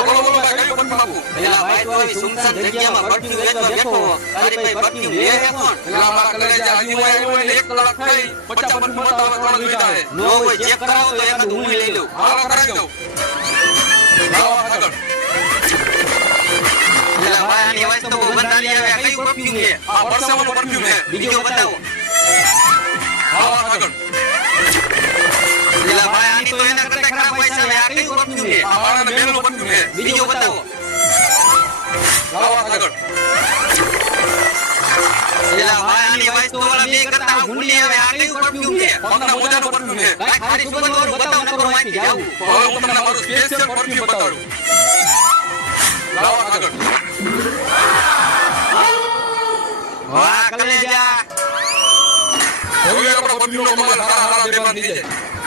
બોલો બોલો ભાઈ કયું પરફ્યુમ આપું પેલા ભાઈ તો આવી સુમસાન જગ્યામાં પરફ્યુમ વેચવા બેઠો તારી પાસે પરફ્યુમ લે હે કોણ પેલા મારા કલેજા હજી હું આવ્યો એટલે 1 કલાક થઈ 50 પરફ્યુમ બતાવે 3 જોઈતા હે નો હોય ચેક કરાવો તો એકાદ હું લઈ લઉં હાલો કરાવી દઉં લાવો આગળ પેલા ભાઈ આની અવાજ તો બહુ બંધારી આવે આ કયું પરફ્યુમ છે આ પરસેવાનો પરફ્યુમ હે બીજો બતાવો લાવો આગળ પેલા ભાઈ આની તો એના કરતા ખરાબ પૈસા આવે આ કયું પરફ્યુમ છે આ મારાને બેલનું પરફ્યુમ હે બીજો બતાવો લાવો આગળ પેલા ભાઈ આની અવાજ તો ઓલા બે કરતા ગુંડી આવે આ કયું પરફ્યુમ છે પગના મોજાનું પરફ્યુમ હે કાઈ ખાલી સુગંધ વાળું બતાવો નકર માંથી જાવું હવે હું તમને મારું સ્પેશિયલ પરફ્યુમ બતાડું લાવો આગળ વાહ કલેજા હવે આપણો પરફ્યુમનો માલ હારા હારા બેમાન થઈ જાય